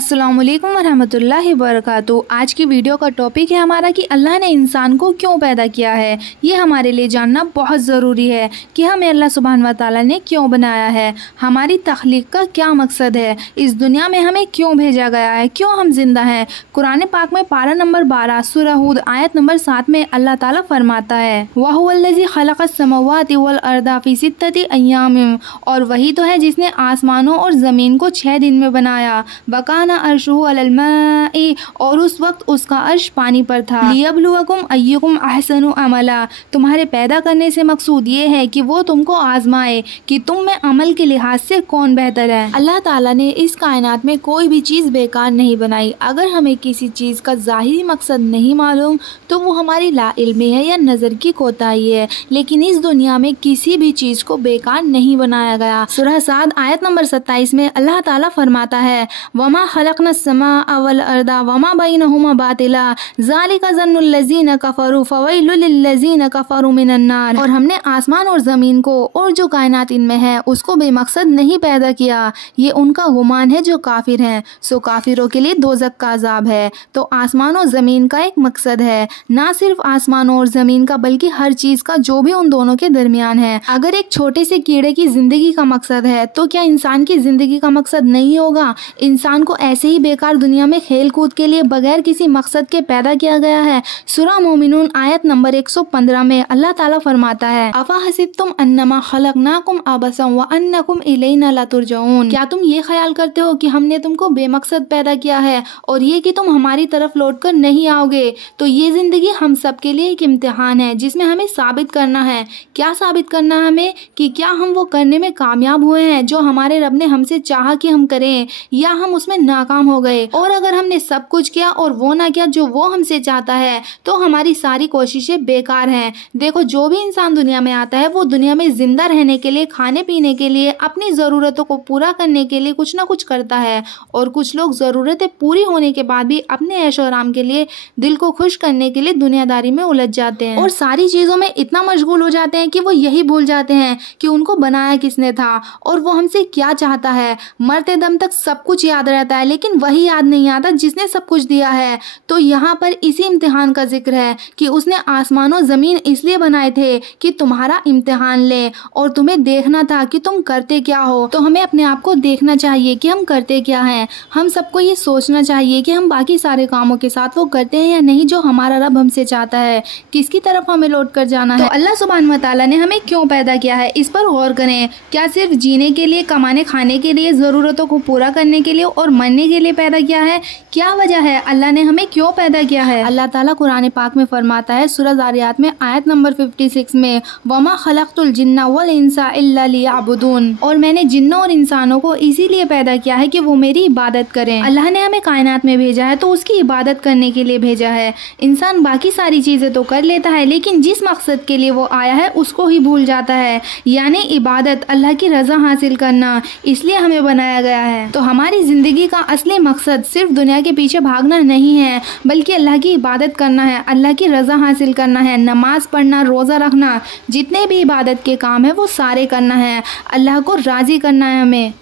अस्सलामुअलैकुम वरहमतुल्लाहि वबरकातुहू। आज की वीडियो का टॉपिक है हमारा कि अल्लाह ने इंसान को क्यों पैदा किया है। ये हमारे लिए जानना बहुत ज़रूरी है कि हमें अल्लाह सुब्हान व तआला ने क्यों बनाया है, हमारी तख्लीक का क्या मकसद है, इस दुनिया में हमें क्यों भेजा गया है, क्यों हम जिंदा हैं। कुरान पाक में पारा नंबर 12 सूरह हूद आयत नंबर 7 में अल्लाह ताला फरमाता है वहुवल्लज़ी खलक़स समावाति वल अर्दा फ़ी सित्तति अय्यामिन, और वही तो है जिसने आसमानों और ज़मीन को 6 दिन में बनाया। वकाना अर्शुहु अलल माई, और उस वक्त उसका अर्श पानी पर था। लियब्लुवकुम अय्युकुम अहसनु अमला, तुम्हारे पैदा करने से मकसूद ये है कि वो तुमको आजमाए कि तुम में अमल के लिहाज से कौन बेहतर है। अल्लाह ताला ने इस कायनात में कोई भी चीज़ बेकार नहीं बनाई। अगर हमें किसी चीज़ का ज़ाहिरी मकसद नहीं मालूम तो वो हमारी लाइल्मी है या नज़र की कोताही है, लेकिन इस दुनिया में किसी भी चीज़ को बेकार नहीं बनाया गया। सूरह साद आयत नंबर 27 में अल्लाह ताला फरमाता है वमा खलक़नस समा वल अर्दा वमा बैनहुमा बातिला ज़ालिका ज़न्नुल लज़ीना कफ़रू फ़वैलुल लिल्लज़ीना कफ़रू मिनन नार, और हमने आसमान और ज़मीन को और जो कायनात इनमें है उसको बेमकसद नहीं पैदा किया। ये उनका गुमान है जो काफिर हैं, सो काफिरों के लिए दोज़ख का अज़ाब है। तो आसमान और ज़मीन का एक मकसद है, ना सिर्फ आसमान और ज़मीन का बल्कि हर चीज़ का जो भी उन दोनों के दरमियान है। अगर एक छोटे से कीड़े की ज़िंदगी का मकसद है तो क्या इंसान की ज़िंदगी का मकसद नहीं होगा। इंसान को ऐसे ही बेकार दुनिया में खेल कूद के लिए बगैर किसी मकसद के पैदा किया गया है। सूरह मोमिनून आयत नंबर 115 में अल्लाह ताला फरमाता है अफा हसिबतुम अन्नमा खलक़नाकुम अबसन व अन्नकुम इलैना ला तुरजऊन, क्या तुम ये ख्याल करते हो कि हमने तुमको बेमकसद पैदा किया है और ये कि तुम हमारी तरफ लौटकर नहीं आओगे। तो ये जिंदगी हम सब के लिए एक इम्तिहान है जिसमें हमें साबित करना है। क्या साबित करना है हमें कि क्या हम वो करने में कामयाब हुए हैं जो हमारे रब ने हमसे चाहा कि हम करें, या हम उसमें नाकाम हो गए। और अगर हमने सब कुछ किया और वो ना किया जो वो हमसे चाहता है तो हमारी सारी कोशिशें बेकार हैं। देखो, जो भी इंसान दुनिया में आता है वो दुनिया में जिंदा रहने के लिए, खाने पीने के लिए, अपनी ज़रूरतों को पूरा करने के लिए कुछ ना कुछ करता है, और कुछ लोग ज़रूरतें पूरी होने के बाद भी अपने ऐशो आराम के लिए, दिल को खुश करने के लिए दुनियादारी में उलझ जाते हैं और सारी चीज़ों में इतना मशगूल हो जाते हैं कि वो यही भूल जाते हैं कि उनको बनाया किसने था और वो हमसे क्या चाहता है। मरते दम तक सब कुछ याद रहता है लेकिन वही याद नहीं आता जिसने सब कुछ दिया है। तो यहाँ पर इसी इम्तिहान का जिक्र है कि उसने आसमानों ज़मीन इसलिए बनाए थे कि तुम्हारा इम्तिहान ले और तुम्हें देखना था कि तुम करते क्या हो। तो हमें अपने आप को देखना चाहिए कि हम करते क्या हैं। हम सबको ये सोचना चाहिए कि हम बाकी सारे कामों के साथ वो करते हैं या नहीं जो हमारा रब हमसे चाहता है, किसकी तरफ हमें लौट कर जाना है। तो अल्लाह सुब्हान व तआला ने हमें क्यों पैदा किया है, इस पर गौर करें। क्या सिर्फ जीने के लिए, कमाने खाने के लिए, ज़रूरतों को पूरा करने के लिए और मरने के लिए पैदा किया है? क्या वजह है, अल्लाह ने हमें क्यों पैदा किया है? अल्लाह ताला कुरान पाक में फरमाता है सूरह ज़ारियात में आयत नंबर 56 में वमा खलक़तुल जिन्ना वल इंसा इल्ला लियअबुदून, और मैंने जिन्नों और इंसानों को इसीलिए पैदा किया है कि वो मेरी इबादत करें। अल्लाह ने हमें कायनात में भेजा है तो उसकी इबादत करने के लिए भेजा है। इंसान बाकी सारी चीज़ें तो कर लेता है लेकिन जिस मकसद के लिए वो आया है उसको ही भूल जाता है, यानी इबादत, अल्लाह की रज़ा हासिल करना। इसलिए हमें बनाया गया है। तो हमारी ज़िंदगी का असली मकसद सिर्फ दुनिया के पीछे भागना नहीं है बल्कि अल्लाह की इबादत करना है, अल्लाह की रज़ा हासिल करना है। नमाज पढ़ना, रोज़ा रखना, जितने भी इबादत के काम है वो सारे करना है, अल्लाह को राज़ी करना है हमें।